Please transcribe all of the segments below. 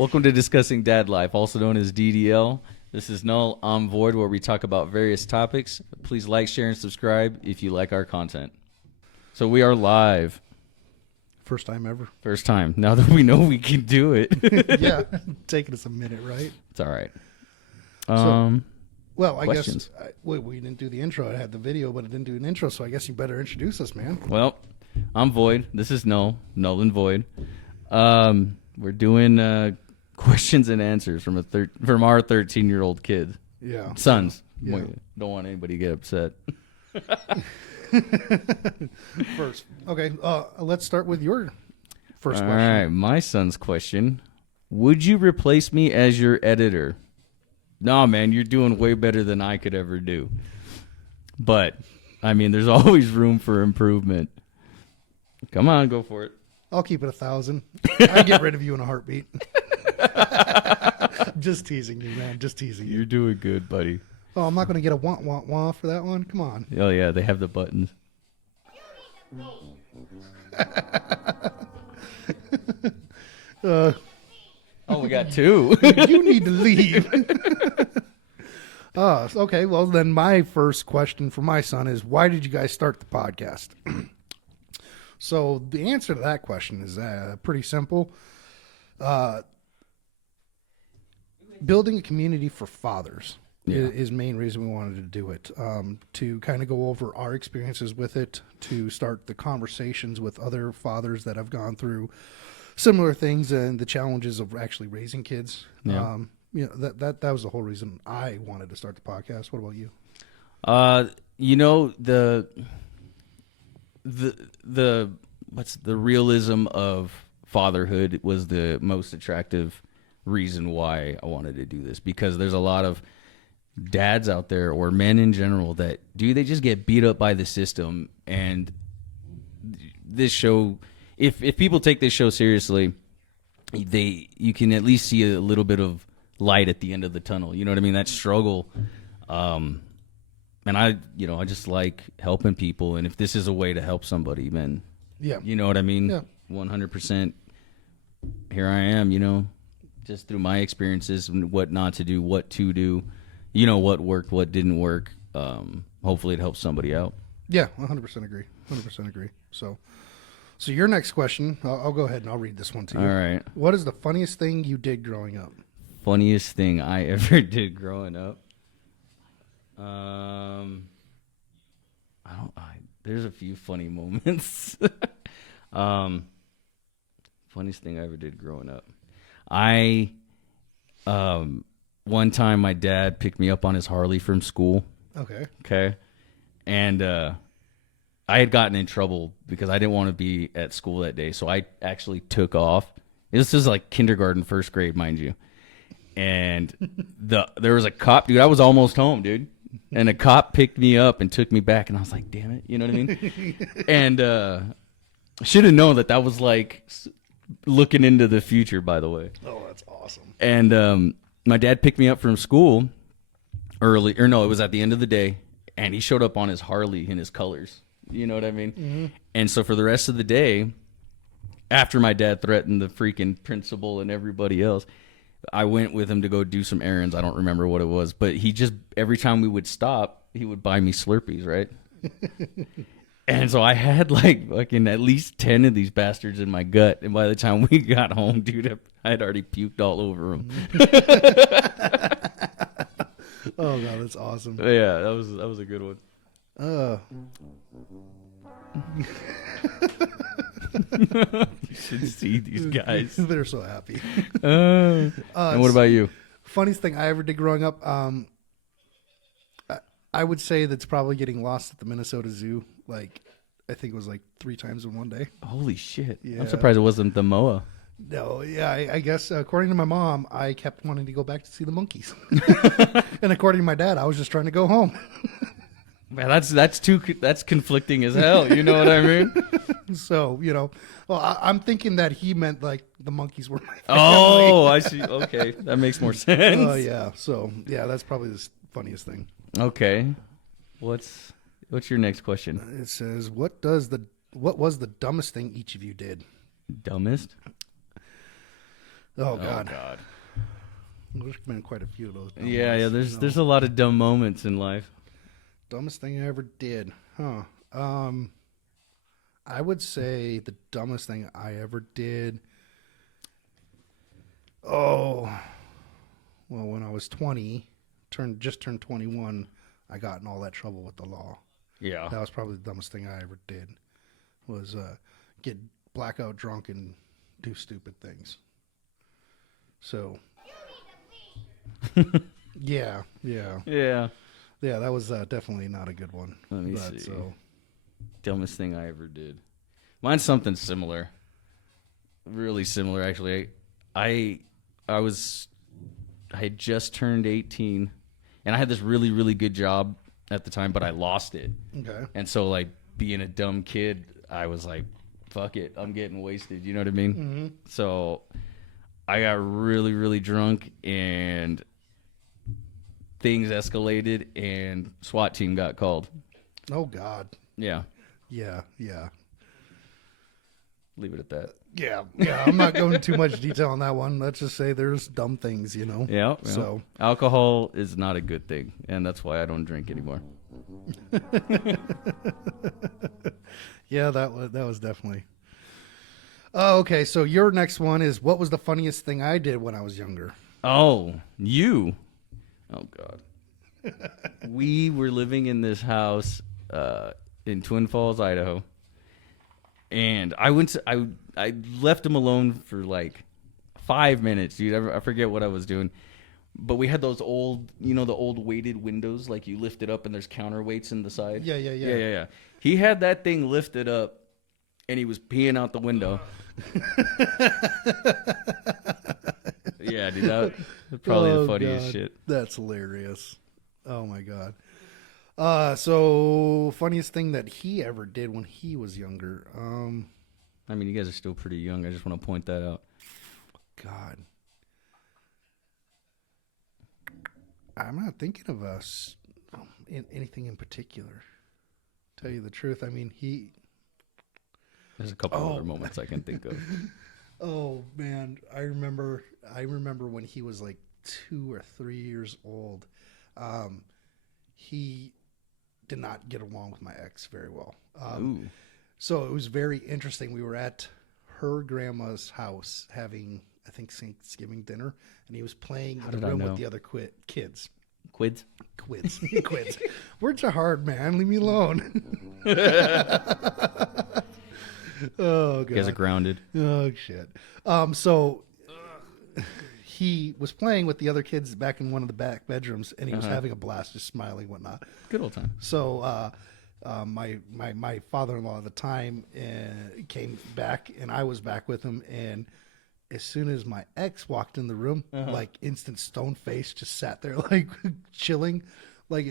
Welcome to Discussing Dad Life, also known as DDL. This is Null, I'm Void, where we talk about various topics. Please like, share, and subscribe if you like our content. So we are live. First time ever. First time. Now that we know we can do it. Yeah, taking us a minute, right? It's all right. Well, I questions? guess we didn't do the intro. I had the video, but it didn't do an intro, so I guess you better introduce us, man. Well, I'm Void. This is Null and Void. We're doing questions and answers from our 13-year-old kids. Yeah. Sons. Yeah. Don't want anybody to get upset. First. Okay, let's start with your first All question. right, my son's question. Would you replace me as your editor? No, man, you're doing way better than I could ever do. But, I mean, there's always room for improvement. Come on, go for it. I'll keep it 1,000. I'd get rid of you in a heartbeat. Just teasing you, man. Just teasing you. You're doing good, buddy. Oh, I'm not going to get a wah for that one? Come on. Oh, yeah, they have the buttons. Oh, we got two. You need to leave. Okay, well, then my first question for my son is, why did you guys start the podcast? So the answer to that question is pretty simple. Building a community for fathers is main reason we wanted to do it. To kind of go over our experiences with it, to start the conversations with other fathers that have gone through similar things and the challenges of actually raising kids. Yeah. That was the whole reason I wanted to start the podcast. What about you? The realism of fatherhood was the most attractive reason why I wanted to do this, because there's a lot of dads out there, or men in general, that they just get beat up by the system. And this show, if people take this show seriously, you can at least see a little bit of light at the end of the tunnel. You know what I mean? That struggle. And I just like helping people. And if this is a way to help somebody, then, you know what I mean? Yeah. 100%. Here I am, just through my experiences and what not to do, what to do, what worked, what didn't work. Hopefully it helps somebody out. Yeah, 100% agree. 100% agree. So your next question, I'll go ahead and I'll read this one to you. All right. What is the funniest thing you did growing up? Funniest thing I ever did growing up? There's a few funny moments. Funniest thing I ever did growing up. One time my dad picked me up on his Harley from school. Okay. And I had gotten in trouble because I didn't want to be at school that day. So I actually took off. This is like kindergarten, first grade, mind you. And there was a cop, dude. I was almost home, dude. And a cop picked me up and took me back. And I was like, damn it. You know what I mean? And should have known that was like looking into the future, by the way. Oh, that's awesome. And my dad picked me up from school early. Or no, it was at the end of the day. And he showed up on his Harley in his colors. You know what I mean? Mm-hmm. And so for the rest of the day, after my dad threatened the freaking principal and everybody else, I went with him to go do some errands. I don't remember what it was, but he just, every time we would stop, he would buy me Slurpees, right? And so I had like fucking at least 10 of these bastards in my gut. And by the time we got home, dude, I had already puked all over them. Oh, God, that's awesome. Yeah, that was a good one. You should see these guys. They're so happy. And what about you? Funniest thing I ever did growing up, I would say that's probably getting lost at the Minnesota Zoo. Like, I think it was like 3 times in one day. Holy shit. Yeah. I'm surprised it wasn't the MOA. No, yeah, I guess according to my mom, I kept wanting to go back to see the monkeys. And according to my dad, I was just trying to go home. Man, that's conflicting as hell. You know what I mean? So, I'm thinking that he meant like the monkeys were my family. Oh, I see. Okay, that makes more sense. Oh, yeah. So, yeah, that's probably the funniest thing. Okay, what's your next question? It says, what was the dumbest thing each of you did? Dumbest? Oh God. God. There's been quite a few of those. Dumb Yeah, ones, yeah. There's a lot of dumb moments in life. Dumbest thing I ever did, huh? I would say the dumbest thing I ever did. Oh, well, when I was 20, just turned 21, I got in all that trouble with the law. Yeah. That was probably the dumbest thing I ever did. Was get blackout drunk and do stupid things. So. Yeah. Yeah. That was definitely not a good one. Let me see. So. Dumbest thing I ever did. Mine's something similar. Really similar, actually. I had just turned 18, and I had this really, really good job at the time, but I lost it. Okay. And so, like, being a dumb kid, I was like, fuck it, I'm getting wasted. You know what I mean? Mm-hmm. So I got really, really drunk, and things escalated, and SWAT team got called. Oh, God. Yeah. Yeah. Leave it at that. Yeah. I'm not going into too much detail on that one. Let's just say there's dumb things, you know? Yeah. So. Alcohol is not a good thing, and that's why I don't drink anymore. Yeah, that was definitely. Oh, okay. So your next one is, what was the funniest thing I did when I was younger? Oh, you. Oh, God. We were living in this house in Twin Falls, Idaho. And I left him alone for like 5 minutes, dude. I forget what I was doing. But we had those old, the old weighted windows, like you lift it up and there's counterweights in the side. Yeah. He had that thing lifted up and he was peeing out the window. Yeah, dude, that was probably the funniest God. shit. That's hilarious. Oh my God. So funniest thing that he ever did when he was younger. I mean, you guys are still pretty young. I just want to point that out. God. I'm not thinking of us in anything in particular. Tell you the truth. I mean, There's a couple other moments I can think of. Oh man, I remember when he was like 2 or 3 years old. He did not get along with my ex very well. Ooh. So it was very interesting. We were at her grandma's house having, I think, Thanksgiving dinner, and he was playing in the room with the other kids. Quids? Quids. Words are hard, man. Leave me alone. Oh, God. You guys are grounded. Oh, shit. So he was playing with the other kids back in one of the back bedrooms, and he was having a blast, just smiling, whatnot. Good old time. So my father-in-law at the time came back, and I was back with him, and as soon as my ex walked in the room, like instant stone face, just sat there like chilling. Like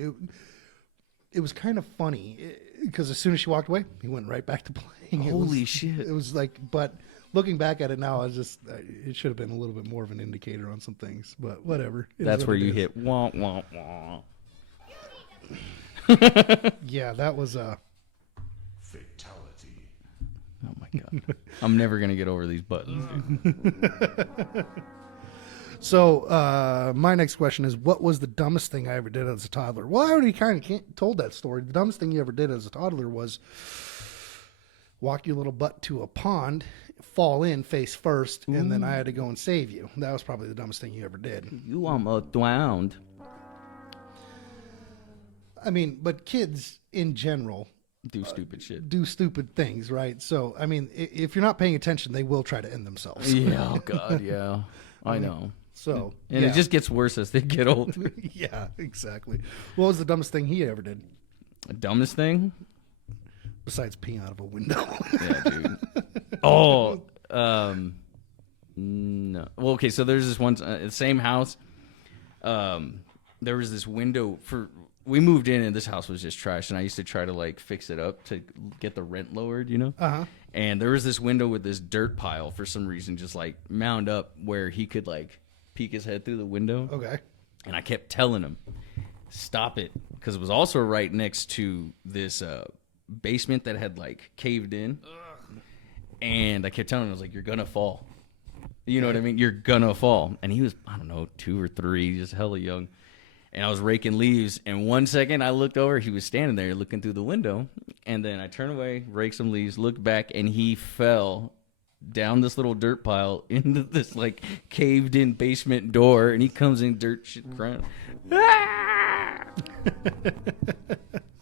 it was kind of funny because as soon as she walked away, he went right back to playing. Holy shit. It was like, but looking back at it now, it should have been a little bit more of an indicator on some things, but whatever. That's where you hit wah, wah, wah. Yeah, that was Fatality. Oh my God. I'm never going to get over these buttons, dude. So, my next question is, what was the dumbest thing I ever did as a toddler? Well, I already kind of told that story. The dumbest thing you ever did as a toddler was walk your little butt to a pond, fall in face first, and then I had to go and save you. That was probably the dumbest thing you ever did. You almost drowned. I mean, but kids in general Do stupid shit. do stupid things, right? So, I mean, if you're not paying attention, they will try to end themselves. Yeah, oh God, yeah. I know. So, And it just gets worse as they get older. yeah, exactly. What was the dumbest thing he ever did Dumbest thing? besides peeing out of a window? Yeah, dude. Oh, no. Well, okay, so there's this one, same house. There was this window we moved in and this house was just trash, and I used to try to like fix it up to get the rent lowered, you know? Uh-huh. And there was this window with this dirt pile for some reason just like mound up where he could like peek his head through the window. Okay. And I kept telling him, stop it. Because it was also right next to this basement that had like caved in. And I kept telling him, I was like, you're going to fall. You know what I mean? You're gonna fall. And he was, I don't know, 2 or 3, just hella young. And I was raking leaves, and 1 second I looked over, he was standing there looking through the window, and then I turned away, raked some leaves, looked back, and he fell down this little dirt pile into this like caved in basement door, and he comes in dirt shit crying.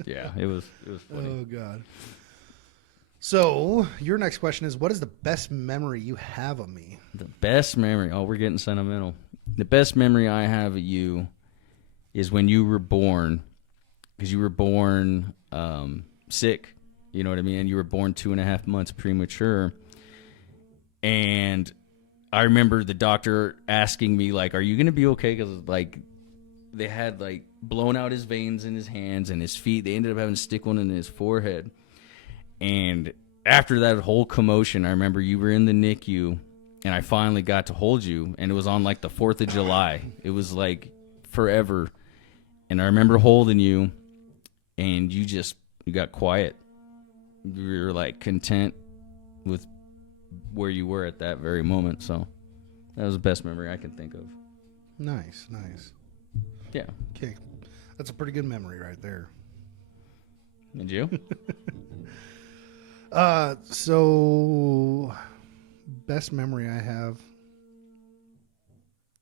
Yeah, it was funny. Oh God. So your next question is, what is the best memory you have of me? The best memory. Oh, we're getting sentimental. The best memory I have of you is when you were born, because you were born sick. You know what I mean? And you were born 2.5 months premature. And I remember the doctor asking me, like, "Are you going to be okay?" Because like they had like blown out his veins in his hands and his feet. They ended up having to stick one in his forehead. And after that whole commotion, I remember you were in the NICU, and I finally got to hold you, and it was on like the 4th of July. It was like forever. And I remember holding you, and you got quiet. You were like content with where you were at that very moment. So that was the best memory I can think of. Nice. Yeah. Okay. That's a pretty good memory right there. And you? So best memory I have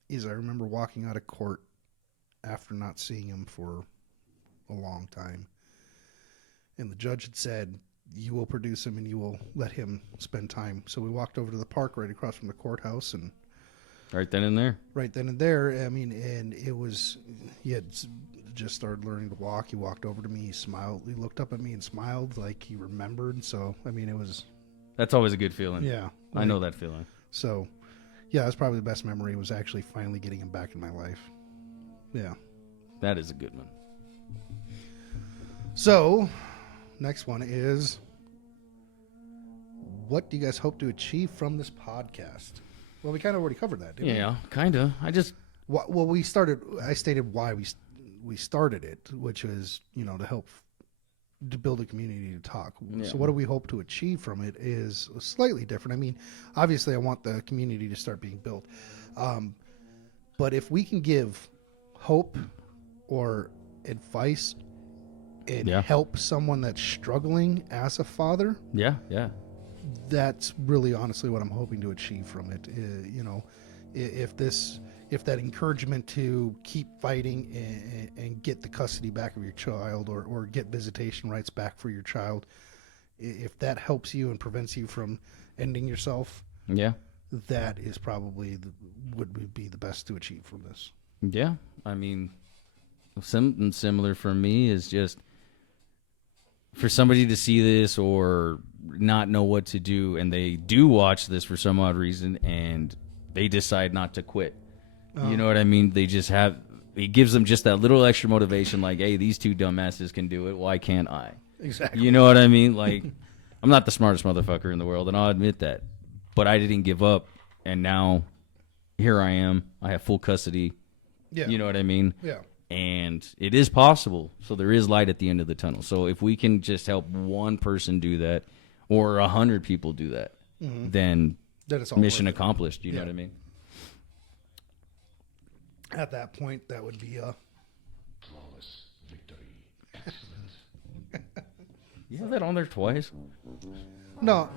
is I remember walking out of court after not seeing him for a long time. And the judge had said, "You will produce him and you will let him spend time." So we walked over to the park right across from the courthouse, and Right then and there. right then and there, I mean, and it was, he had just started learning to walk. He walked over to me, he smiled, he looked up at me and smiled like he remembered. So, I mean, it was, That's always a good feeling. yeah. I know that feeling. So, yeah, that's probably the best memory, was actually finally getting him back in my life. Yeah. That is a good one. So, next one is, what do you guys hope to achieve from this podcast? Well, we kind of already covered that, didn't we? Yeah, kind of. Well, I stated why we started it, which was, to help to build a community to talk. Yeah. So what do we hope to achieve from it is slightly different. I mean, obviously I want the community to start being built. But if we can give hope or advice and help someone that's struggling as a father, Yeah. that's really honestly what I'm hoping to achieve from it. If that encouragement to keep fighting and get the custody back of your child, or get visitation rights back for your child, if that helps you and prevents you from ending yourself, Yeah. that is probably would be the best to achieve from this. Yeah. I mean, something similar for me is just for somebody to see this or not know what to do, and they do watch this for some odd reason, and they decide not to quit. You know what I mean? They just it gives them just that little extra motivation, like, hey, these two dumbasses can do it. Why can't I? Exactly. You know what I mean? Like, I'm not the smartest motherfucker in the world, and I'll admit that. But I didn't give up, and now here I am. I have full custody. Yeah. You know what I mean? Yeah. And it is possible. So there is light at the end of the tunnel. So if we can just help one person do that, or 100 people do that, then It's all mission worth it. accomplished. You know what I mean? At that point, that would be Flawless victory. Excellent. You have that on there twice? no.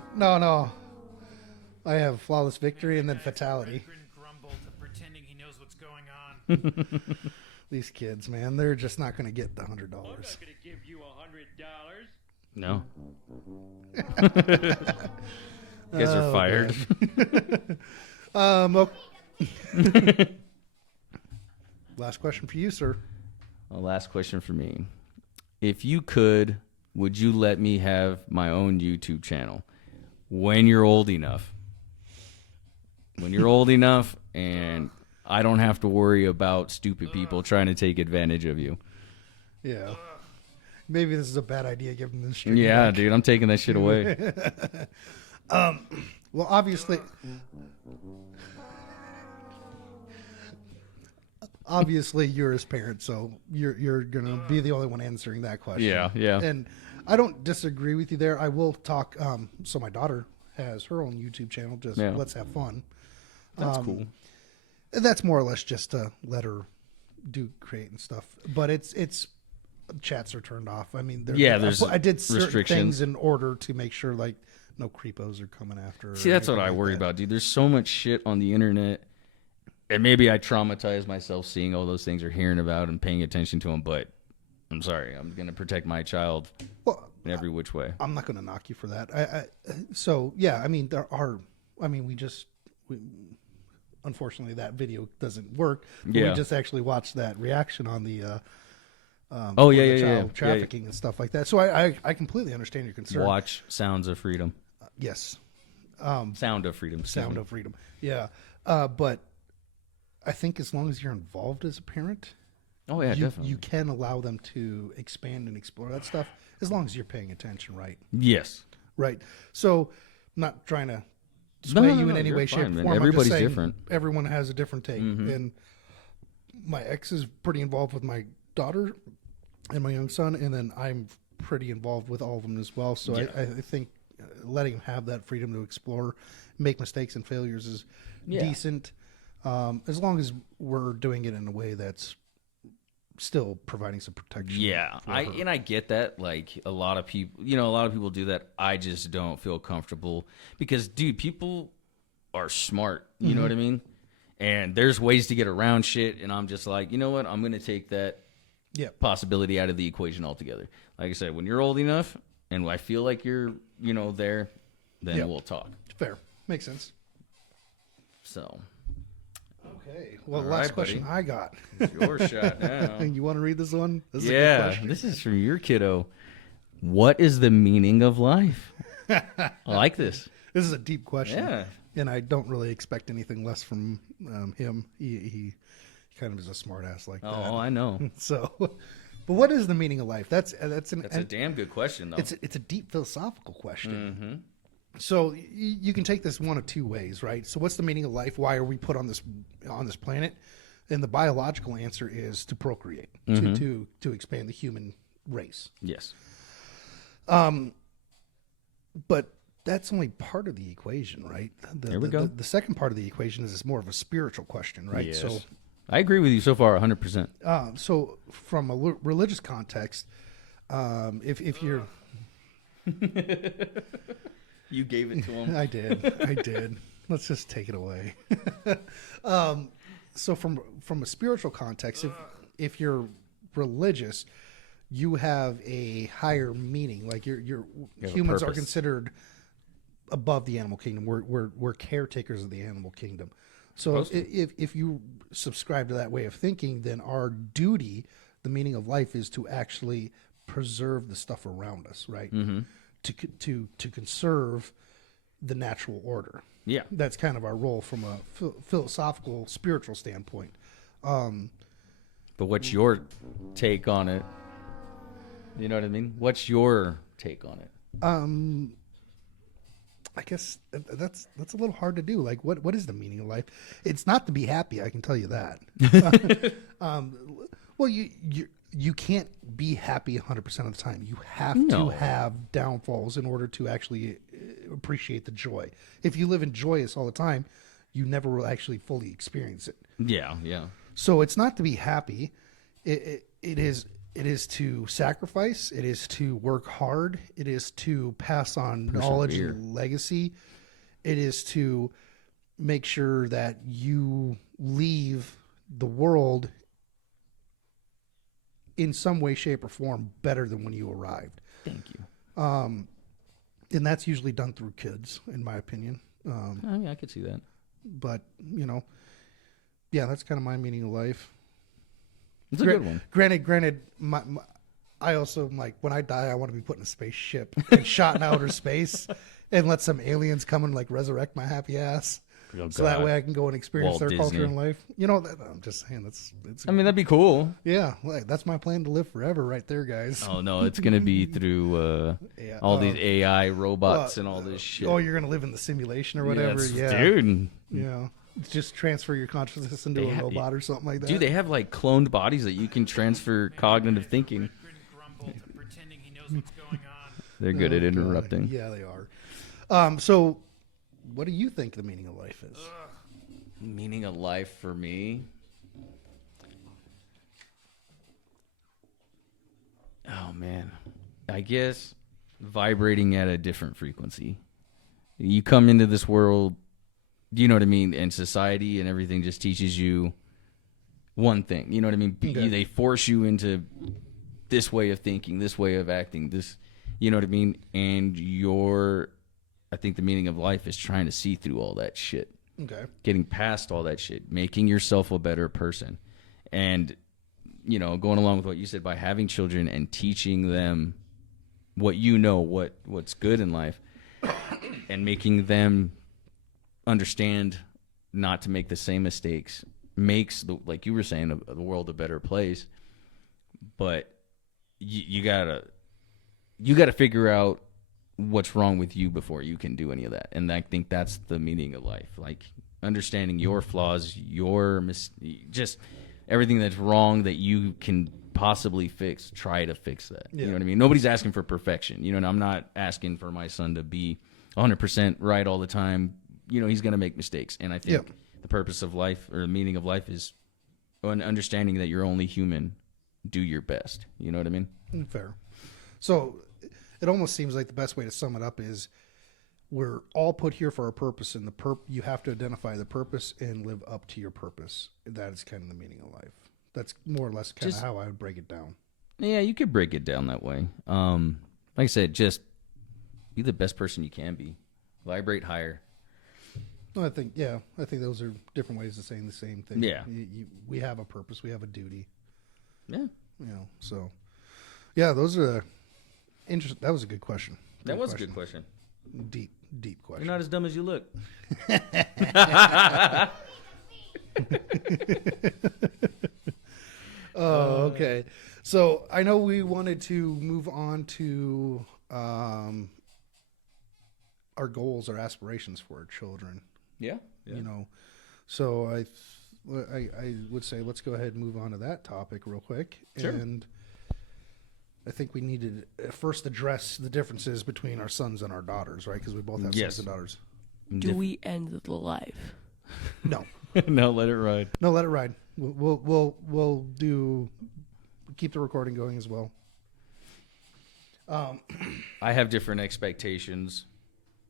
I have flawless victory and then fatality. Grumble to pretending he knows what's going on. These kids, man, they're just not going to get the $100. I'm not going to give you $100. No. You guys are fired. Last question for you, sir. Last question for me. If you could, would you let me have my own YouTube channel when you're old enough? When you're old enough and I don't have to worry about stupid people trying to take advantage of you. Yeah. Maybe this is a bad idea, given the stream. Yeah, dude, I'm taking that shit away. Well, obviously, you're his parent, so you're gonna be the only one answering that question. Yeah. And I don't disagree with you there. I will talk. So my daughter has her own YouTube channel. Just Yeah. let's have fun. That's cool. And that's more or less just to let her create and stuff. But it's chats are turned off. I mean, I did certain restrictions. things in order to make sure like no creepos are coming after her. See, that's what I like worry about, dude. There's so much shit on the internet, and maybe I traumatize myself seeing all those things or hearing about and paying attention to them. But I'm sorry, I'm gonna protect my child in every which way. I'm not going to knock you for that. So yeah, I mean, unfortunately that video doesn't work. Yeah. We just actually watched that reaction on the Yeah. trafficking and stuff like that. So I completely understand your concern. Watch Sounds of Freedom. Yes. Sound of Freedom. Sound of Freedom. Yeah. But I think as long as you're involved as a parent, Oh yeah, definitely. you can allow them to expand and explore that stuff as long as you're paying attention, right? Yes. Right. So I'm not trying to sway you in any you're way, fine, shape, or man. form. I'm just Everybody's saying different. Everyone has a different take. And my ex is pretty involved with my daughter and my young son, and then I'm pretty involved with all of them as well. So I think letting them have that freedom to explore, make mistakes and failures is decent, as long as we're doing it in a way that's still providing some protection. Yeah, for her. I get that. Like a lot of people do that. I just don't feel comfortable because, dude, people are smart. You know what I mean? And there's ways to get around shit. And I'm just like, you know what? I'm gonna take that possibility out of the equation altogether. Like I said, when you're old enough and I feel like you're, there, then we'll talk. Fair. Makes sense. So, Okay. Well, All last right, question buddy. I got. it's your shot now. You want to read this one? This is a good Yeah, question. this is from your kiddo. What is the meaning of life? I like this. This is a deep question. Yeah. And I don't really expect anything less from him. He kind of is a smart ass like that. Oh, I know. So, but what is the meaning of life? That's That's a damn good question, though. it's a deep philosophical question. So you can take this one of two ways, right? So what's the meaning of life? Why are we put on this planet? And the biological answer is to procreate, to expand the human race. Yes. But that's only part of the equation, right? There we go. The second part of the equation is more of a spiritual question, right? Yes. So I agree with you so far, 100%. So from a religious context, if you're, You gave it to him. I did. Let's just take it away. So from a spiritual context, if you're religious, you have a higher meaning. Like your have a humans are purpose. considered above the animal kingdom. We're caretakers of the animal kingdom. So if you subscribe to that way of thinking, then our duty, the meaning of life, is to actually preserve the stuff around us, right? To conserve the natural order. Yeah. That's kind of our role from a philosophical, spiritual standpoint. But what's your take on it? You know what I mean? What's your take on it? I guess that's a little hard to do. Like, what is the meaning of life? It's not to be happy. I can tell you that. Well, you can't be happy 100% of the time. You have to have downfalls in order to actually appreciate the joy. If you live in joyous all the time, you never will actually fully experience it. Yeah, yeah. So it's not to be happy. It is to sacrifice. It is to work hard. It is to pass on knowledge and legacy. It is to make sure that you leave the world in some way, shape, or form better than when you arrived. Thank you. And that's usually done through kids, in my opinion. I could see that. But, yeah, that's kind of my meaning of life. It's a good one. Granted, I also am like, when I die, I want to be put in a spaceship and shot in outer space and let some aliens come and like resurrect my happy ass. Oh, So that God. way I can go and experience Walt their culture Disney. and life. I'm just saying it's I mean, that'd be cool. yeah, like, that's my plan to live forever right there, guys. Oh, no, it's going to be through Yeah, all these AI robots and all this shit. Oh, you're going to live in the simulation or whatever. Yes, Yeah. Dude. Yeah. Just transfer your consciousness into They a ha- robot or something like that. Dude, they have like cloned bodies that you can transfer cognitive thinking. Grin and grumble, pretending he knows what's going on. They're good at God. interrupting. Yeah, they are. So what do you think the meaning of life is? Meaning of life for me. Oh man, I guess vibrating at a different frequency. You come into this world, you know what I mean, and society and everything just teaches you one thing. You know what I mean? Okay. They force you into this way of thinking, this way of acting, this, you know what I mean? And I think the meaning of life is trying to see through all that shit. Okay. Getting past all that shit, making yourself a better person. And, you know, going along with what you said, by having children and teaching them what you know, what's good in life, and making them understand not to make the same mistakes makes, like you were saying, the world a better place. But you gotta figure out what's wrong with you before you can do any of that. And I think that's the meaning of life, like understanding your flaws, just everything that's wrong that you can possibly fix. Try to fix that. Yeah. You know what I mean? Nobody's asking for perfection. You know, and I'm not asking for my son to be 100% right all the time. You know, he's going to make mistakes. And I think the purpose of life, or the meaning of life, is an understanding that you're only human. Do your best. You know what I mean? Fair. So it almost seems like the best way to sum it up is we're all put here for a purpose, and you have to identify the purpose and live up to your purpose. That is kind of the meaning of life. That's more or less kind of how I would break it down. Yeah, you could break it down that way. Like I said, just be the best person you can be. Vibrate higher. Well, I think those are different ways of saying the same thing. Yeah. We have a purpose. We have a duty. Yeah. You know, so yeah, those are interesting. That was a good question. That was a good question. Deep question. You're not as dumb as you look. Oh, okay. So I know we wanted to move on to our goals, our aspirations for our children. Yeah. You know, so I would say let's go ahead and move on to that topic real quick. Sure. And I think we need to first address the differences between our sons and our daughters, right? Because we both have Yes. sons and daughters. Do we end the life? No, No, let it ride. no, let it ride. We'll keep the recording going as well. I have different expectations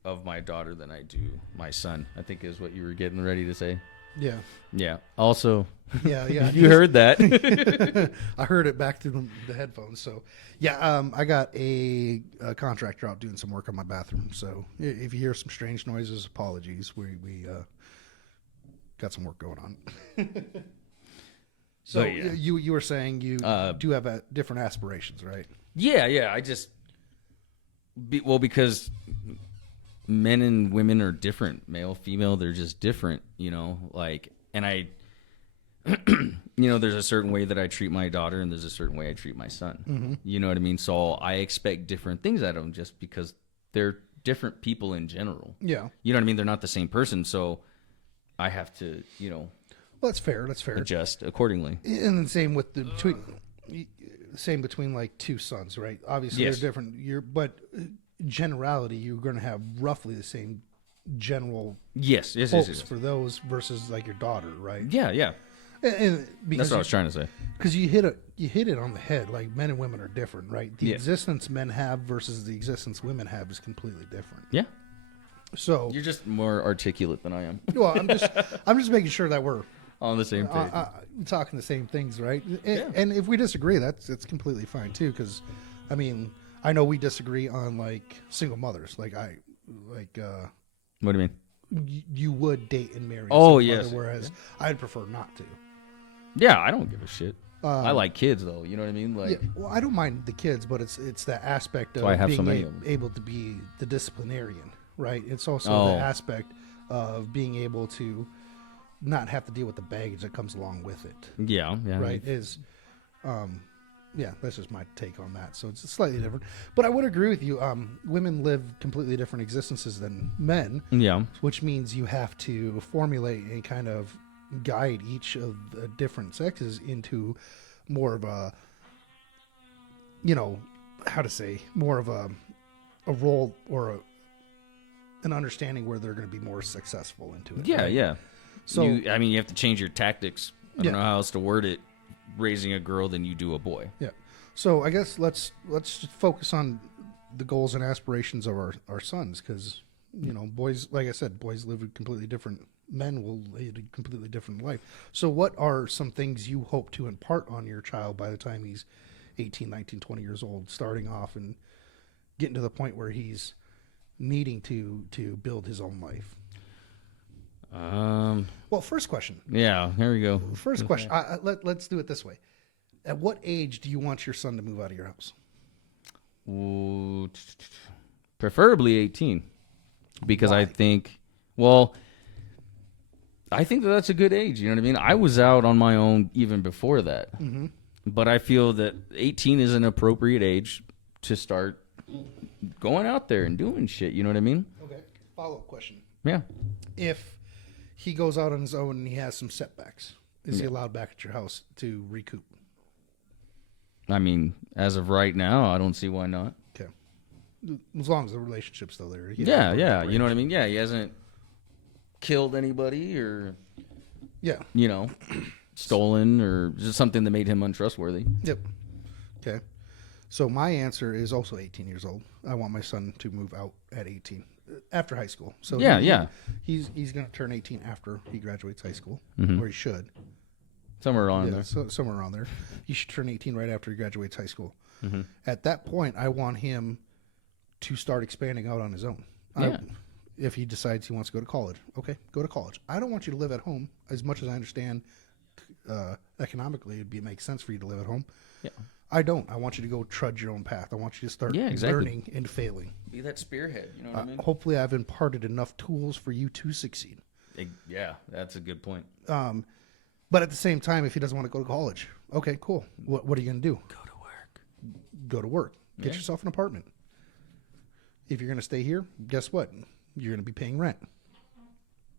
of my daughter than I do my son, I think is what you were getting ready to say. Yeah, Yeah. Also, yeah. you heard that. I heard it back through the headphones. So, yeah, I got a contractor out doing some work on my bathroom. So, if you hear some strange noises, apologies. We got some work going on. So, But, yeah. you were saying you do have different aspirations, right? Yeah. I just, because men and women are different, male, female, they're just different, you know, like, and I, you know, there's a certain way that I treat my daughter and there's a certain way I treat my son. Mm-hmm. You know what I mean? So I expect different things out of them just because they're different people in general. Yeah. You know what I mean? They're not the same person. So I have to, you know, Well, that's fair. That's fair. adjust accordingly. And the same with same between like two sons, right? Obviously, Yes. they're different. But generality, you're going to have roughly the same general Yes. hopes for those versus like your daughter, right? Yeah. And because That's what I was trying to say. because you hit it on the head. Like men and women are different, right? The Yeah. existence men have versus the existence women have is completely different. Yeah. So, You're just more articulate than I am. well, I'm just making sure that we're On the same page. talking the same things, right? And if we disagree, that's completely fine too. Because, I mean, I know we disagree on like single mothers. What What do you mean? you would date and marry. a Oh, single yes. mother, whereas I'd prefer not to. Yeah, I don't give a shit. I like kids though. You know what I mean? Like, Yeah, well, I don't mind the kids, but it's that aspect of why I have so being many of 'em. able to be the disciplinarian, right? It's also Oh. the aspect of being able to not have to deal with the baggage that comes along with it. yeah. Right, that's just my take on that. So it's slightly different, but I would agree with you. Women live completely different existences than men, Yeah. which means you have to formulate and kind of guide each of the different sexes into more of a, you know, how to say, more of a role or an understanding where they're going to be more successful into it. Yeah, right? yeah. So you have to change your tactics. I don't Yeah. know how else to word it. Raising a girl than you do a boy. yeah. So I guess let's just focus on the goals and aspirations of our sons, because boys, like I said, boys live a completely different. Men will lead a completely different life. So what are some things you hope to impart on your child by the time he's 18, 19, 20 years old, starting off and getting to the point where he's needing to build his own life? Well, first question. Yeah, here we go. First question. Let's do it this way. At what age do you want your son to move out of your house? Ooh, preferably 18, because Why? I think that's a good age. You know what I mean? I was out on my own even before that, but I feel that 18 is an appropriate age to start going out there and doing shit. You know what I mean? Okay. Follow-up question. Yeah. If he goes out on his own and he has some setbacks, is he allowed back at your house to recoup? I mean, as of right now, I don't see why not. Okay. As long as the relationship's still there. Yeah, yeah. You know what I mean? Yeah, he hasn't killed anybody or, Yeah. stolen or just something that made him untrustworthy. Yep. Okay. So my answer is also 18 years old. I want my son to move out at 18 after high school. So Yeah. He's going to turn 18 after he graduates high school, or he should. Somewhere on Yeah, there. so, somewhere around there. He should turn 18 right after he graduates high school. Mm-hmm. At that point, I want him to start expanding out on his own. Yeah. If he decides he wants to go to college, okay, go to college. I don't want you to live at home. As much as I understand economically, it makes sense for you to live at home. Yeah. I don't. I want you to go trudge your own path. I want you to start learning and failing. Be that spearhead. You know what I mean? Hopefully, I've imparted enough tools for you to succeed. Yeah, that's a good point. But at the same time, if he doesn't want to go to college, okay, cool. What are you going to do? Go to work. Go to work. Get Yeah. yourself an apartment. If you're going to stay here, guess what? You're going to be paying rent.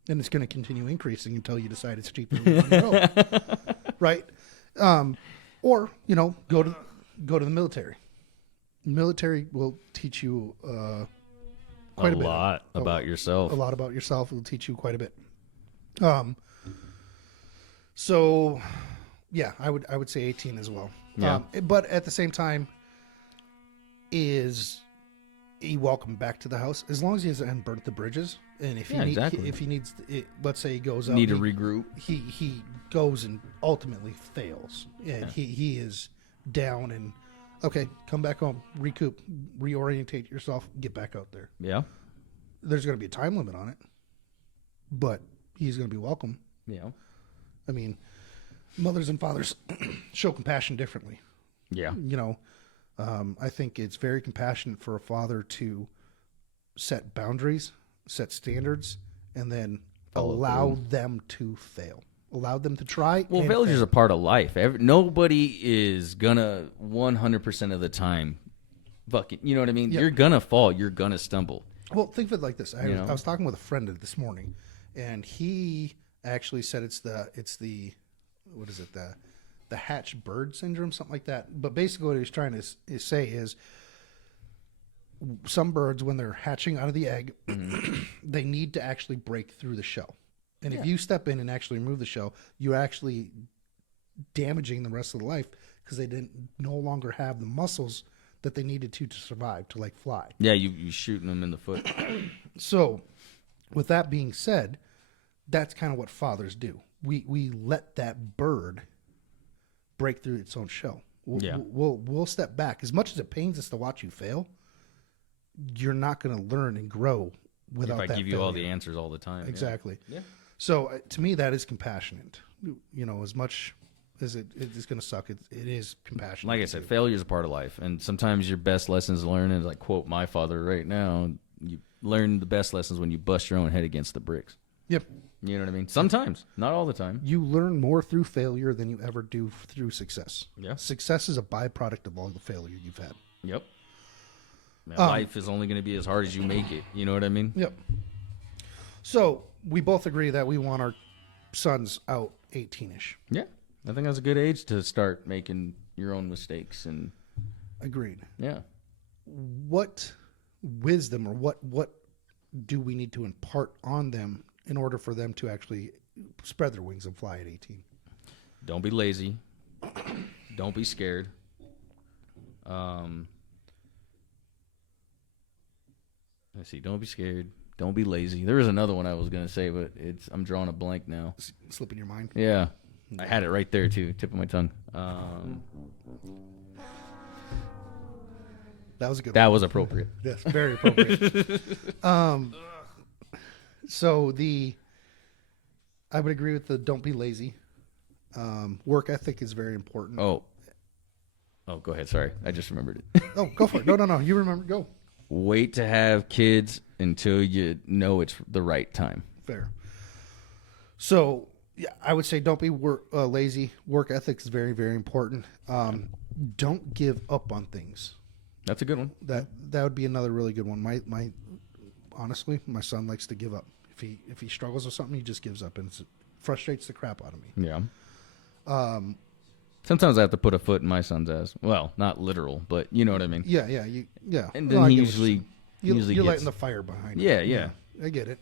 And it's going to continue increasing until you decide it's cheaper to live on your own. Right? Or, go to the military. Military will teach you quite a bit. lot about yourself. A lot about yourself. It will teach you quite a bit. So, yeah, I would say 18 as well. Yeah. But at the same time, is he welcome back to the house as long as he hasn't burnt the bridges? And if exactly. if he needs, let's say he goes out, Need to regroup. he goes and ultimately fails, and he is down and okay, come back home, recoup, reorientate yourself, get back out there. Yeah. There's going to be a time limit on it, but he's going to be welcome. Yeah. I mean, mothers and fathers show compassion differently. Yeah. I think it's very compassionate for a father to set boundaries, set standards, and then allow them to fail. Allow them to try. Well, and failure's fail. a part of life. Nobody is gonna 100% of the time fucking, you know what I mean? Yeah. You're gonna fall. You're gonna stumble. Well, think of it like this. I know? was talking with a friend this morning, and he actually said it's the what is it, the hatched bird syndrome, something like that. But basically what he was trying to say is some birds, when they're hatching out of the egg, they need to actually break through the shell. And if you step in and actually remove the shell, you're actually damaging the rest of the life because they didn't no longer have the muscles that they needed to survive, to like fly. Yeah, you shooting them in the foot. So, with that being said, that's kind of what fathers do. We let that bird break through its own shell. We'll step back. As much as it pains us to watch you fail, you're not going to learn and grow without If that I give you all the failure. answers all the time. yeah. Exactly. Yeah. So to me, that is compassionate. As much as it is going to suck, it is compassionate. Like I said, failure is a part of life, and sometimes your best lessons learned is like quote my father right now. You learn the best lessons when you bust your own head against the bricks. Yep. You know what I mean? Sometimes, not all the time. You learn more through failure than you ever do through success. Yeah. Success is a byproduct of all the failure you've had. Yep. Man, life is only going to be as hard as you make it. You know what I mean? Yep. So we both agree that we want our sons out 18-ish. Yeah. I think that's a good age to start making your own mistakes and Agreed. yeah. What wisdom or what do we need to impart on them in order for them to actually spread their wings and fly at 18. Don't be lazy. Don't be scared. Let's see. Don't be scared. Don't be lazy. There was another one I was gonna say, but I'm drawing a blank now. Slipping your mind. Yeah, I had it right there too, tip of my tongue. That was a good That one. was appropriate. Yes, very appropriate. So I would agree with the don't be lazy. Work ethic is very important. Oh, go ahead. Sorry, I just remembered it. Oh, go for it. No. You remember. Go. Wait to have kids until you know it's the right time. Fair. So, yeah, I would say don't be lazy. Work ethic is very, very important. Don't give up on things. That's a good one. That would be another really good one. My honestly, my son likes to give up. If he struggles with something, he just gives up, and it frustrates the crap out of me. Yeah. Sometimes I have to put a foot in my son's ass. Well, not literal, but you know what I mean. Yeah. And No, then I he get what usually you're gets. lighting the fire behind. Yeah, it. yeah. I get it.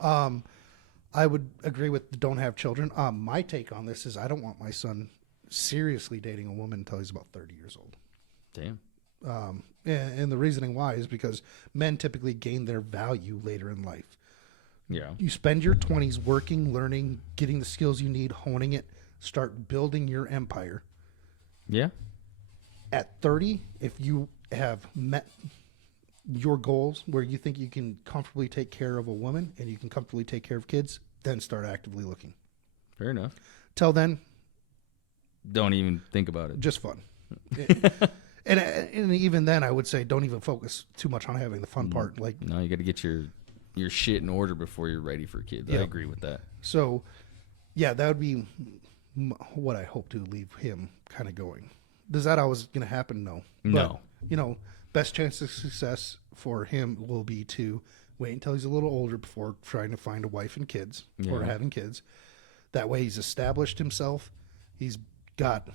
I would agree with the don't have children. My take on this is I don't want my son seriously dating a woman until he's about 30 years old. Damn. And the reasoning why is because men typically gain their value later in life. Yeah. You spend your 20s working, learning, getting the skills you need, honing it, start building your empire. Yeah. At 30, if you have met your goals where you think you can comfortably take care of a woman and you can comfortably take care of kids, then start actively looking. Fair enough. Till then, Don't even think about it. just fun. and even then, I would say don't even focus too much on having the fun part. Like, No, you got to get your shit in order before you're ready for kids. Yeah. I agree with that. so, yeah, that would be what I hope to leave him kind of going. Does that always going to happen? No. No. But, best chance of success for him will be to wait until he's a little older before trying to find a wife and kids or Yeah. having kids. That way he's established himself. He's got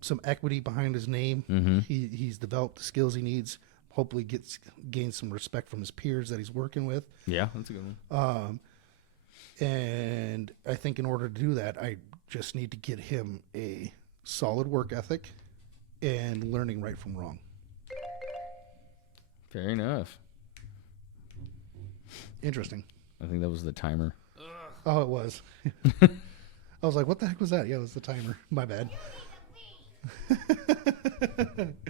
some equity behind his name. Mm-hmm. He's developed the skills he needs. Hopefully gains some respect from his peers that he's working with. Yeah, that's a good one. And I think in order to do that, I just need to get him a solid work ethic and learning right from wrong. Fair enough. Interesting. I think that was the timer. Oh, it was. I was like, what the heck was that? Yeah, it was the timer. My bad.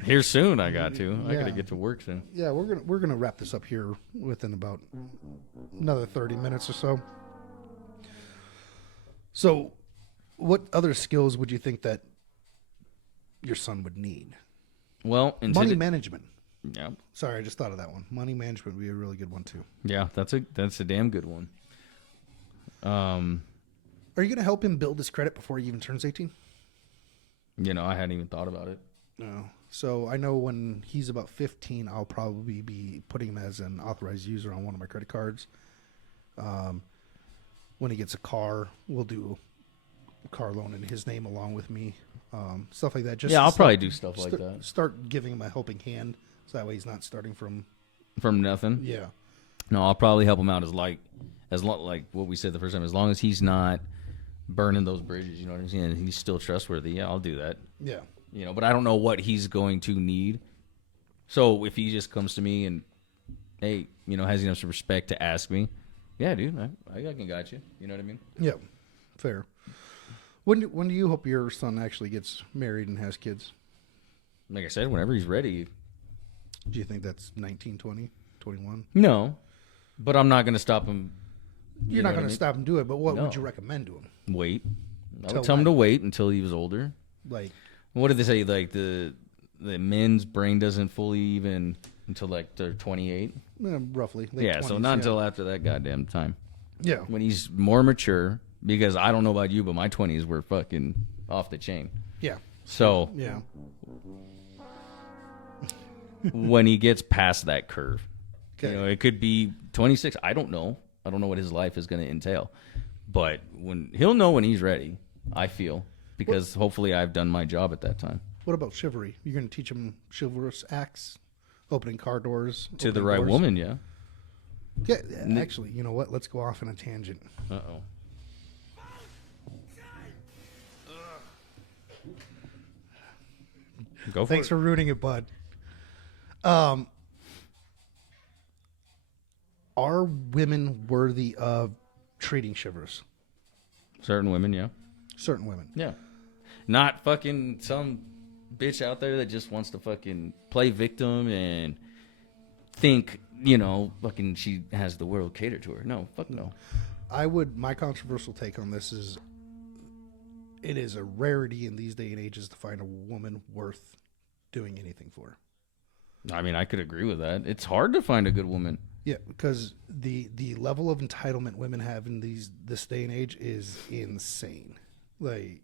Here soon, I got to. I got Yeah. to get to work soon. Yeah, we're gonna wrap this up here within about another 30 minutes or so. So, what other skills would you think that your son would need? Well, Money management. yeah, Sorry, I just thought of that one. Money management would be a really good one too. yeah, that's a damn good one. Are you going to help him build his credit before he even turns 18? I hadn't even thought about it. No. So I know when he's about 15, I'll probably be putting him as an authorized user on one of my credit cards. When he gets a car, we'll do a car loan in his name along with me. Stuff like that. Just Yeah, to I'll probably start- do stuff like that. Start giving him a helping hand, so that way he's not starting from. From nothing. Yeah. No, I'll probably help him out like what we said the first time. As long as he's not burning those bridges, you know what I'm saying? And he's still trustworthy. Yeah, I'll do that. Yeah. But I don't know what he's going to need. So if he just comes to me and, hey, has enough respect to ask me, yeah, dude, I can got you. You know what I mean? Yeah. Fair. When do you hope your son actually gets married and has kids? Like I said, whenever he's ready. Do you think that's 19, 20, 21? No, but I'm not going to stop him. You're not going to stop him do it, but what No. would you recommend to him? Wait. I Till would tell him when? to wait until he was older. Like, What did they say? Like the men's brain doesn't fully even until like they're 28. roughly. Late Yeah, so 20s, not yeah. until after that goddamn time. Yeah. When he's more mature, because I don't know about you, but my 20s were fucking off the chain. Yeah. So Yeah. when he gets past that curve, Okay. it could be 26. I don't know. I don't know what his life is going to entail. But he'll know when he's ready, I feel, because hopefully I've done my job at that time. What about chivalry? You're going to teach him chivalrous acts, opening car doors To the opening right doors? woman, yeah. Yeah, actually, you know what? Let's go off on a tangent. Uh-oh. Go for Thanks it. for ruining it, bud. Are women worthy of treating chivalrous? Certain women, yeah. Certain women. Yeah. Not fucking some bitch out there that just wants to fucking play victim and think, fucking she has the world catered to her. No, fuck no. My controversial take on this is it is a rarity in these day and ages to find a woman worth doing anything for. I mean, I could agree with that. It's hard to find a good woman. Yeah, because the level of entitlement women have in this day and age is insane. Like,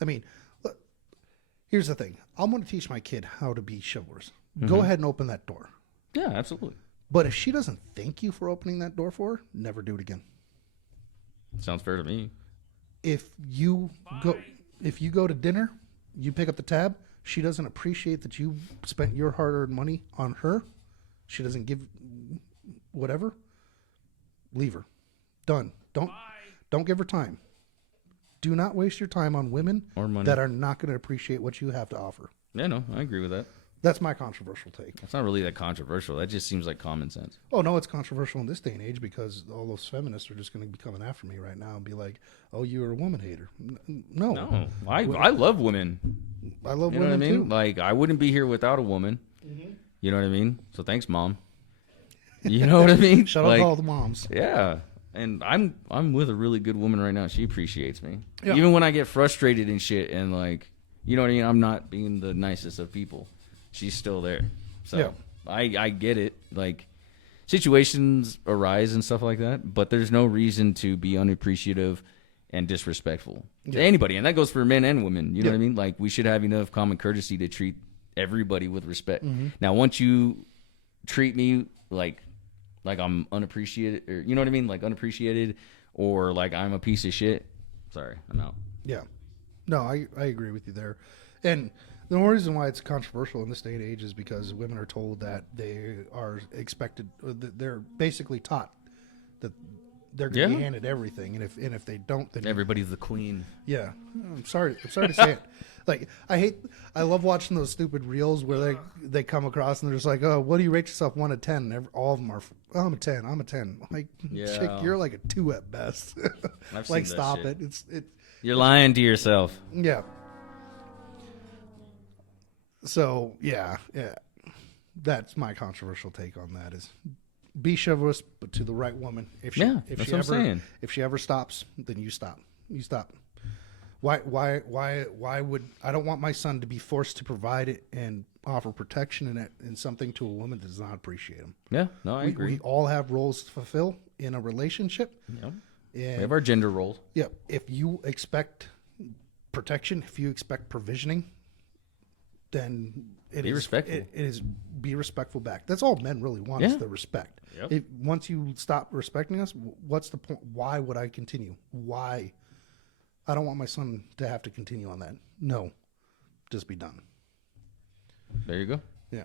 I mean, look, here's the thing. I'm going to teach my kid how to be chivalrous. Go ahead and open that door. Yeah, absolutely. But if she doesn't thank you for opening that door for her, never do it again. Sounds fair to me. If you go to dinner, you pick up the tab, she doesn't appreciate that you spent your hard-earned money on her, she doesn't give whatever, leave her. Done. Don't give her time. Do not waste your time on women Or money. that are not going to appreciate what you have to offer. Yeah, no, I agree with that. That's my controversial take. It's not really that controversial. That just seems like common sense. Oh, no, it's controversial in this day and age because all those feminists are just going to be coming after me right now and be like, oh, you're a woman hater. No. No, I love women. I love You know what I women mean? too. Like, I wouldn't be here without a woman. You know what I mean? So thanks, Mom. You know what I mean? Shout out to all the moms. Yeah. And I'm with a really good woman right now. She appreciates me. Yeah. Even when I get frustrated and shit and like, you know what I mean? I'm not being the nicest of people. She's still there. So Yeah. I get it. Like, situations arise and stuff like that, but there's no reason to be unappreciative and disrespectful to anybody. And that goes for men and women. You know what I mean? Like, we should have enough common courtesy to treat everybody with respect. Now, once you treat me like I'm unappreciated, or you know what I mean? Like unappreciated, or like I'm a piece of shit. Sorry, I'm out. Yeah. No, I agree with you there. And the only reason why it's controversial in this day and age is because women are told that they are expected, or that they're basically taught that they're going to Yeah. be handed everything, and if they don't, then Everybody's the queen. yeah. I'm sorry to say it. Like, I love watching those stupid reels where they come across and they're just like, oh, what do you rate yourself 1 to 10? And all of them are, oh, I'm a 10. I'm a 10. Like, Yeah. chick, you're like a 2 at best. I've Like, seen that stop shit. it. It's You're lying to yourself. yeah. So yeah. That's my controversial take on that: is be chivalrous, but to the right woman. If she, Yeah, if that's she what ever, I'm saying. if she ever stops, then you stop. You stop. Why would I don't want my son to be forced to provide it and offer protection and something to a woman that does not appreciate him. Yeah, no, I agree. We all have roles to fulfill in a relationship. Yep. We And have our gender roles. yeah, if you expect protection, if you expect provisioning, then Be respectful. It is be respectful back. That's all men really want is Yeah. the respect. Yep. If once you stop respecting us, what's the point? Why would I continue? Why? I don't want my son to have to continue on that. No, just be done. There you go. Yeah.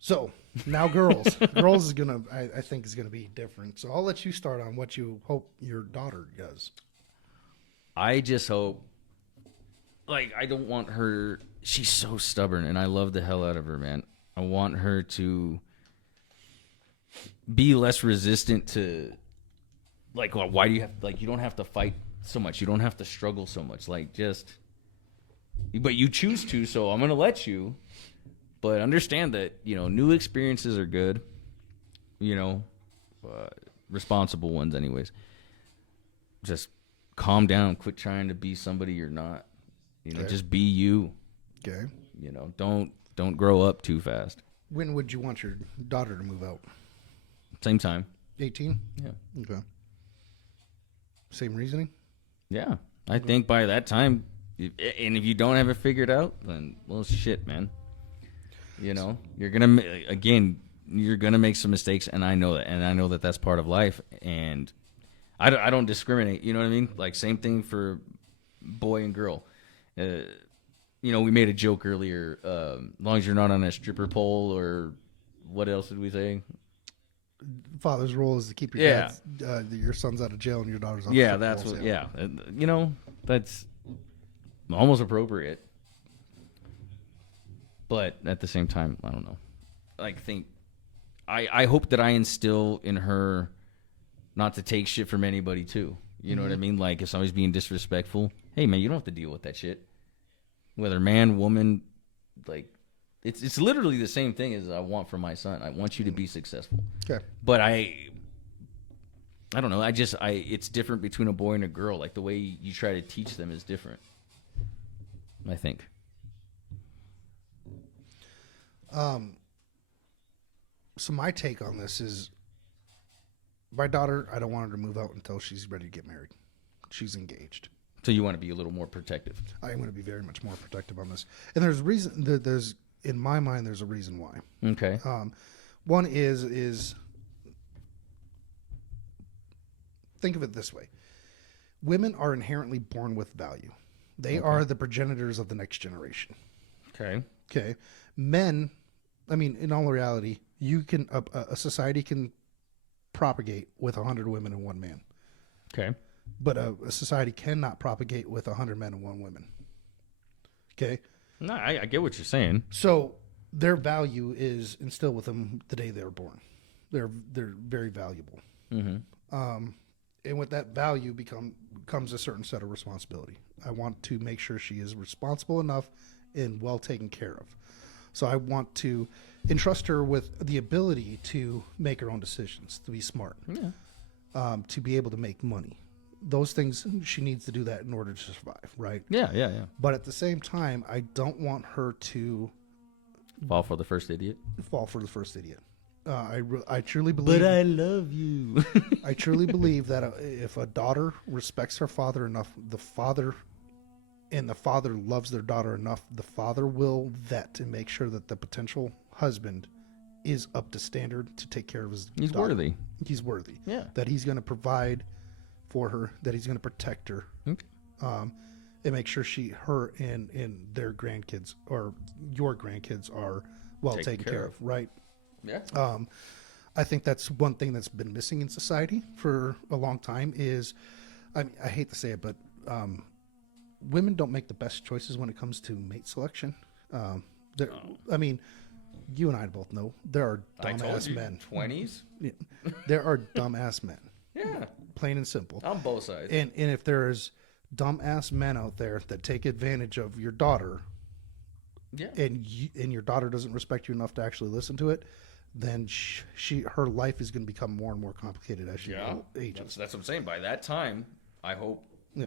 So now girls, girls is gonna, I think is gonna be different. So I'll let you start on what you hope your daughter does. I just hope, like, I don't want her. She's so stubborn, and I love the hell out of her, man. I want her to be less resistant to, like, well, why do you have, like, you don't have to fight so much. You don't have to struggle so much. Like, just, but you choose to, so I'm going to let you. But understand that, you know, new experiences are good, you know, responsible ones, anyways. Just calm down. Quit trying to be somebody you're not. You know, Okay. just be you. Okay. You know, don't grow up too fast. When would you want your daughter to move out? Same time. 18? Yeah. Okay. Same reasoning? Yeah. I think by that time, and if you don't have it figured out, then, well, shit, man. You know, you're going to make some mistakes, and I know that. And I know that that's part of life. And I don't discriminate. You know what I mean? Like, same thing for boy and girl. You know, we made a joke earlier. As long as you're not on a stripper pole, or what else did we say? Father's role is to keep your Yeah. your son's out of jail and your daughter's out Yeah, of that's jail. what. Yeah, you know, that's almost appropriate. But at the same time, I don't know. I hope that I instill in her not to take shit from anybody too. You know what I mean? Like if somebody's being disrespectful, hey man, you don't have to deal with that shit. Whether man, woman, like it's literally the same thing as I want for my son. I want you to be successful. Okay. But I don't know. It's different between a boy and a girl. Like the way you try to teach them is different. I think. So my take on this is, my daughter, I don't want her to move out until she's ready to get married. She's engaged. So you want to be a little more protective. I am going to be very much more protective on this. And there's reason. There's in my mind, there's a reason why. Okay. One is think of it this way: women are inherently born with value. They are the progenitors of the next generation. Okay. Okay, men. I mean, in all reality, you can a society can propagate with 100 women and 1 man. Okay. But a society cannot propagate with 100 men and 1 woman. Okay? No, I get what you're saying. So their value is instilled with them the day they were born. They're very valuable. Mm-hmm. And with that value comes a certain set of responsibility. I want to make sure she is responsible enough and well taken care of. So I want to entrust her with the ability to make her own decisions, to be smart, to be able to make money. Those things, she needs to do that in order to survive, right? Yeah. But at the same time, I don't want her to Fall for the first idiot. fall for the first idiot. I truly believe. But I love you. I truly believe that if a daughter respects her father enough, the father loves their daughter enough, the father will vet and make sure that the potential husband is up to standard to take care of his He's daughter. worthy. He's worthy. Yeah. That he's going to provide for her, that he's going to protect her, Okay. and make sure her and their grandkids or your grandkids are well taken care of, right? Yeah. I think that's one thing that's been missing in society for a long time is, I hate to say it, but women don't make the best choices when it comes to mate selection. I mean, you and I both know there are dumbass men. 20s? Yeah, there are dumbass men, Yeah. plain and simple. On both sides. And if there's dumbass men out there that take advantage of your daughter, Yeah. and your daughter doesn't respect you enough to actually listen to it, then her life is going to become more and more complicated as she ages. That's what I'm saying. By that time, I hope Yeah.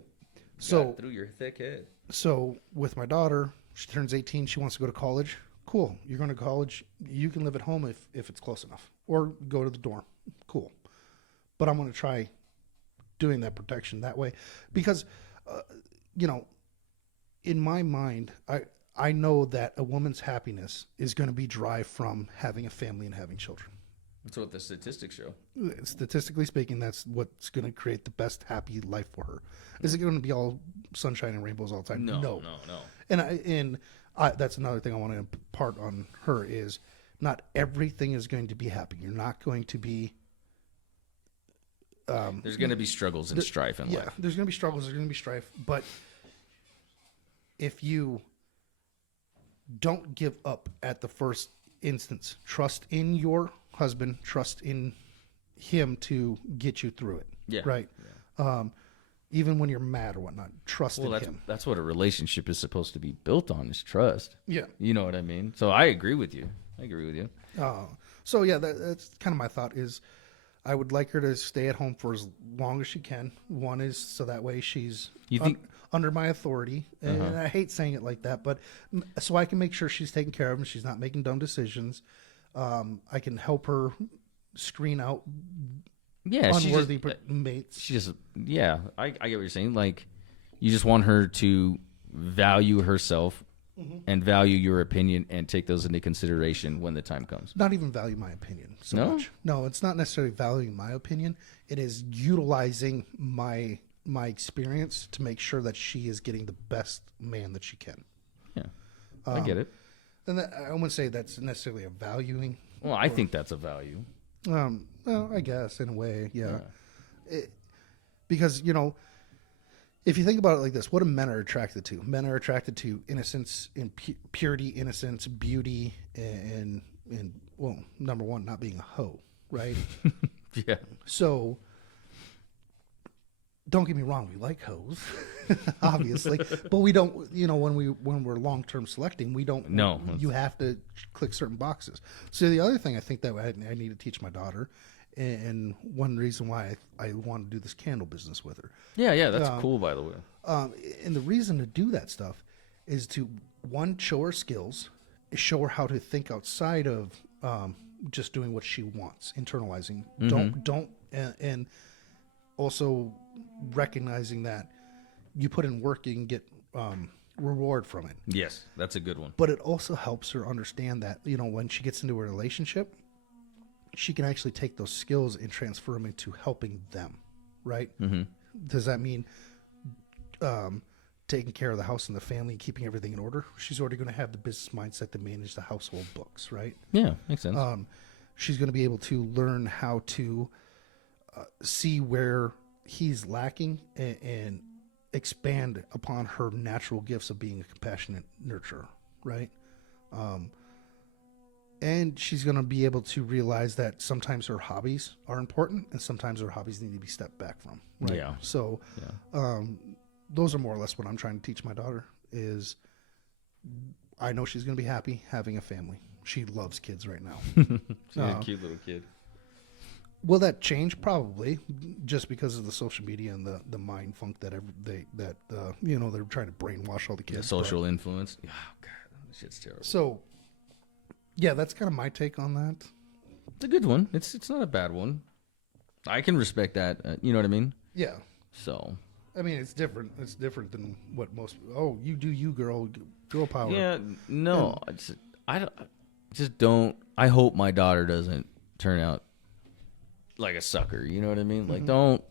So got through your thick head. So with my daughter, she turns 18. She wants to go to college. Cool. You're going to college. You can live at home if it's close enough, or go to the dorm. Cool. But I'm going to try doing that protection that way because, in my mind, I know that a woman's happiness is going to be derived from having a family and having children. That's what the statistics show. Statistically speaking, that's what's going to create the best happy life for her. Is it going to be all sunshine and rainbows all the time? No. And that's another thing I want to impart on her is not everything is going to be happy. You're not going to be. There's going to be struggles and strife in life. There's going to be struggles. There's going to be strife. But if you don't give up at the first instance, trust in your husband, trust in him to get you through it. Yeah. Right. Yeah. Even when you're mad or whatnot, trust in him. That's what a relationship is supposed to be built on, is trust. Yeah. You know what I mean? So I agree with you. So yeah, that's kind of my thought is I would like her to stay at home for as long as she can. One is so that way she's under my authority. And I hate saying it like that, but so I can make sure she's taken care of and she's not making dumb decisions. I can help her screen out unworthy mates. I get what you're saying. Like, you just want her to value herself and value your opinion and take those into consideration when the time comes. Not even value my opinion so much. No, it's not necessarily valuing my opinion. It is utilizing my experience to make sure that she is getting the best man that she can. Yeah, I get it. And I wouldn't say that's necessarily a valuing. Well, I think that's a value. Well, I guess in a way, yeah. Because if you think about it like this, what do men are attracted to? Men are attracted to innocence and purity, innocence, beauty, and well, number one, not being a hoe, right? Yeah. So, don't get me wrong, we like hoes, obviously, but we don't. You know, when we're long term selecting, we don't. No. You have to click certain boxes. So the other thing I think that I need to teach my daughter, and one reason why I want to do this candle business with her, Yeah, that's cool, by the way. and the reason to do that stuff is to, one, show her skills, show her how to think outside of just doing what she wants, internalizing. Don't and also recognizing that you put in work, you can get reward from it. Yes, that's a good one. But it also helps her understand that, you know, when she gets into a relationship, she can actually take those skills and transfer them into helping them, right? Mm-hmm. Does that mean taking care of the house and the family, keeping everything in order? She's already going to have the business mindset to manage the household books, right? Yeah, makes sense. She's going to be able to learn how to see where he's lacking and expand upon her natural gifts of being a compassionate nurturer, right? And she's going to be able to realize that sometimes her hobbies are important and sometimes her hobbies need to be stepped back from, right? Yeah. So those are more or less what I'm trying to teach my daughter is I know she's going to be happy having a family. She loves kids right now. She's a cute little kid. Will that change? Probably, just because of the social media and the mind funk that you know, they're trying to brainwash all the kids. The social influence. Oh, God, that shit's terrible. So, yeah, that's kind of my take on that. It's a good one. It's not a bad one. I can respect that. You know what I mean? Yeah, So. I mean, it's different. It's different than what most. Oh, you do you, girl power. Yeah, no, I just don't. I hope my daughter doesn't turn out like a sucker. You know what I mean? Like, don't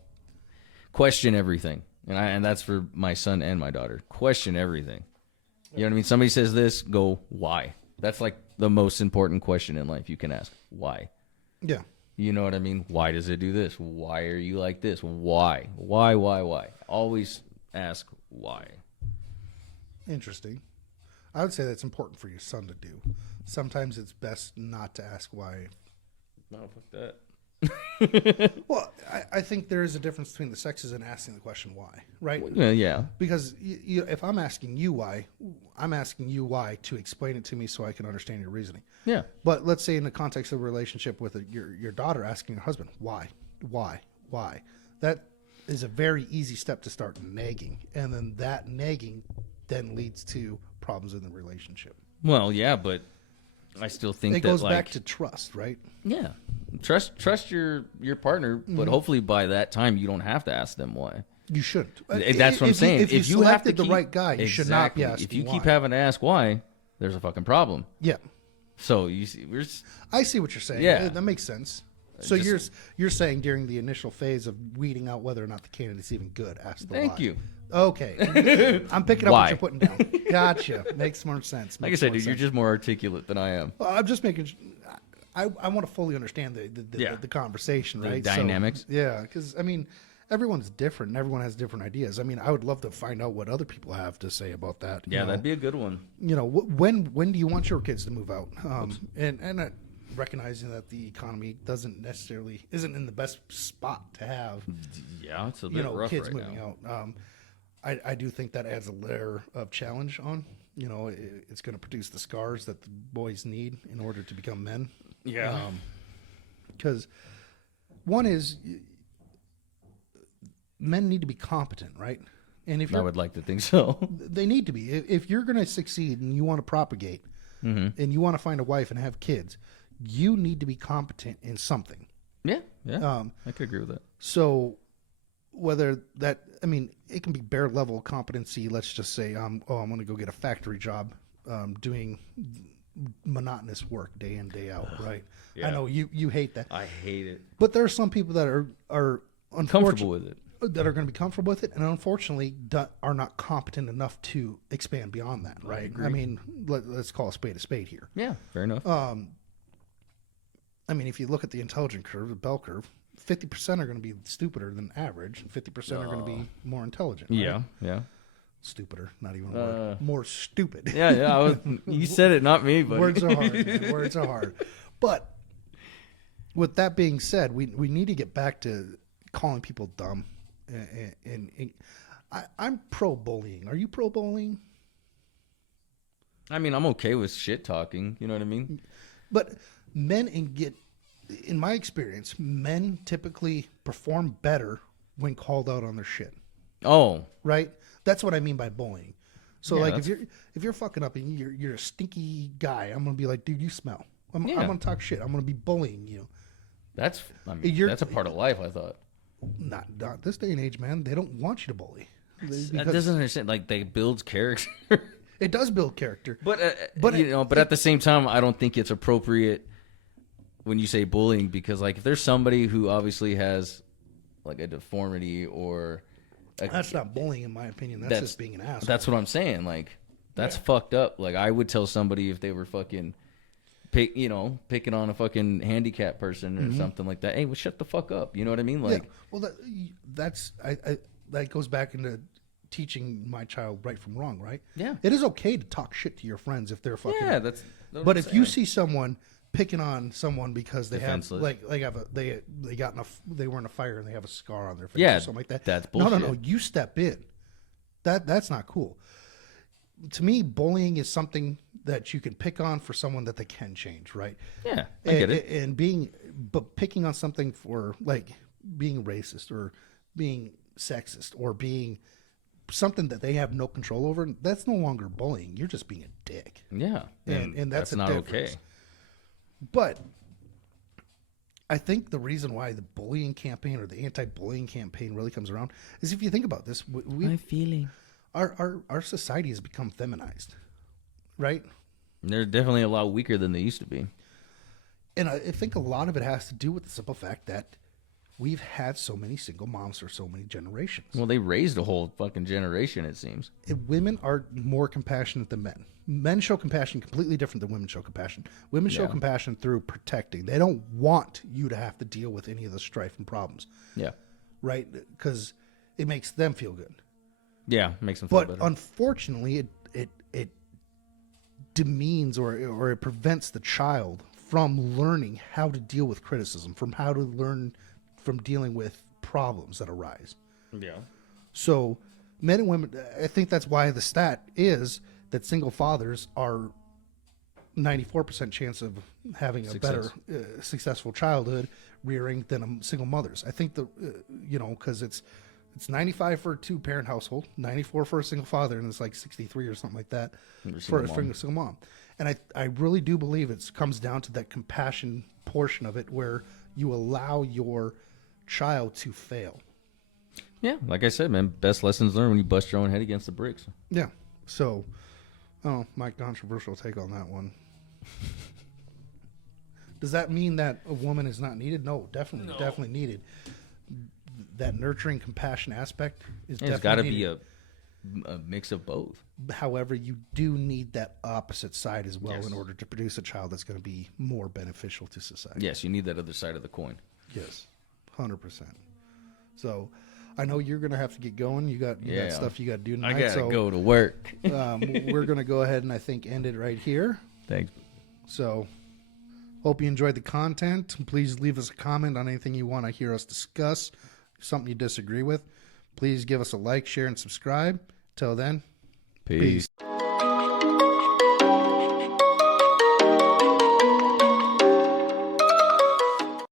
question everything. And that's for my son and my daughter. Question everything. You know what I mean? Somebody says this, go, why? That's like the most important question in life you can ask. Why? Yeah. You know what I mean? Why does it do this? Why are you like this? Why? Why? Always ask why. Interesting. I would say that's important for your son to do. Sometimes it's best not to ask why. No, fuck that. Well, I think there is a difference between the sexes and asking the question why, right? Yeah. Because if I'm asking you why, I'm asking you why to explain it to me so I can understand your reasoning. Yeah. But let's say in the context of a relationship with your daughter asking your husband, why? That is a very easy step to start nagging. And then that nagging then leads to problems in the relationship. Well, yeah, but I still think it that goes like, back to trust, right? yeah, trust your partner, but hopefully by that time you don't have to ask them why. You shouldn't. That's what I'm saying. If you have to selected the keep, right guy, you should not be asking If you why. keep having to ask why, there's a fucking problem. Yeah. So you see, I see what you're saying. Yeah. That makes sense. So you're saying during the initial phase of weeding out whether or not the candidate's even good, ask the why. thank you. Okay. I'm picking up Why? what you're putting down. Gotcha. Makes more sense. Like I Makes said, more dude, you're sense. just more articulate than I am. Well, I'm just making. I want to fully understand the conversation, The right? dynamics. So, yeah, because I mean, everyone's different and everyone has different ideas. I mean, I would love to find out what other people have to say about that. Yeah, that'd be a good one. You know, when do you want your kids to move out? And recognizing that the economy isn't in the best spot to have. Yeah, it's a bit rough Kids right moving now. out. I do think that adds a layer of challenge on. You know, it's going to produce the scars that the boys need in order to become men. Yeah. Because one is men need to be competent, right? And if I would like to think so. they need to be. If you're going to succeed and you want to propagate and you want to find a wife and have kids, you need to be competent in something. Yeah. I could agree with that. So whether that, I mean, it can be bare level competency. Let's just say, I'm going to go get a factory job doing monotonous work day in, day out, right? Yeah. I know you hate that. I hate it. But there are some people that are Comfortable with it. that are going to be comfortable with it, and unfortunately are not competent enough to expand beyond that, right? I mean, let's call a spade here. Yeah, fair enough. I mean, if you look at the intelligence curve, the bell curve, 50% are going to be stupider than average, and 50% are going to be more intelligent. Right? Yeah. Stupider, not even a word. More stupid. Yeah. You said it, not me, but Words are hard. Man. Words are hard. But with that being said, we need to get back to calling people dumb. And I'm pro bullying. Are you pro bullying? I mean, I'm okay with shit talking. You know what I mean? But men in my experience, men typically perform better when called out on their shit. Oh, Right? That's what I mean by bullying. So Yeah, like that's- if you're fucking up and you're a stinky guy, I'm gonna be like, dude, you smell. I'm Yeah. gonna talk shit. I'm gonna be bullying you. that's You're- that's a part of life. I thought Not this day and age, man. They don't want you to bully. that Because doesn't understand. Like they builds character, it does build character. but But but at the same time, I don't think it's appropriate when you say bullying because like if there's somebody who obviously has like a deformity or That's not bullying, in my opinion. That's just being an asshole. That's what I'm saying. Like, that's fucked up. Like, I would tell somebody if they were fucking, picking on a fucking handicapped person or something like that. Hey, well, shut the fuck up. You know what I mean? Like, yeah. Well, that goes back into teaching my child right from wrong, right? Yeah. It is okay to talk shit to your friends if they're fucking. yeah, that's. But if you see someone picking on someone because they Defenseless. they were in a fire and they have a scar on their face Yeah, or something like that. that's No, bullshit. you step in. That's not cool. To me, bullying is something that you can pick on for someone that they can change, right? yeah, I get it. But picking on something for like being racist or being sexist or being something that they have no control over, that's no longer bullying. You're just being a dick. Yeah, And that's a not difference. okay. But I think the reason why the bullying campaign or the anti-bullying campaign really comes around is if you think about this, feeling. our society has become feminized, right? They're definitely a lot weaker than they used to be. And I think a lot of it has to do with the simple fact that we've had so many single moms for so many generations. Well, they raised a whole fucking generation, it seems. And women are more compassionate than men. Men show compassion completely different than women show compassion. Women show Yeah. compassion through protecting. They don't want you to have to deal with any of the strife and problems, Yeah, right? Because it makes them feel good. yeah, makes them feel But better. unfortunately, it demeans or it prevents the child from learning how to deal with criticism, from how to learn from dealing with problems that arise. yeah, So men and women, I think that's why the stat is that single fathers are 94% chance of having a better successful childhood rearing than single mothers. I think because it's 95 for a two-parent household, 94 for a single father, and it's like 63 or something like that for a single mom. And I really do believe it comes down to that compassion portion of it where you allow your child to fail. yeah. Like I said, man, best lessons learned when you bust your own head against the bricks. Yeah. So, my controversial take on that one. Does that mean that a woman is not needed? No, definitely needed. That nurturing, compassion aspect is And definitely it's got to needed. be a mix of both. However, you do need that opposite side as well Yes. in order to produce a child that's going to be more beneficial to society. Yes, you need that other side of the coin. Yes, 100%. So, I know you're going to have to get going. You got Yeah. stuff you got to do I tonight. gotta so, go to work. we're going to go ahead and I think end it right here. Thanks. So, hope you enjoyed the content. Please leave us a comment on anything you want to hear us discuss. Something you disagree with, please give us a like, share, and subscribe. Till then, Peace. peace.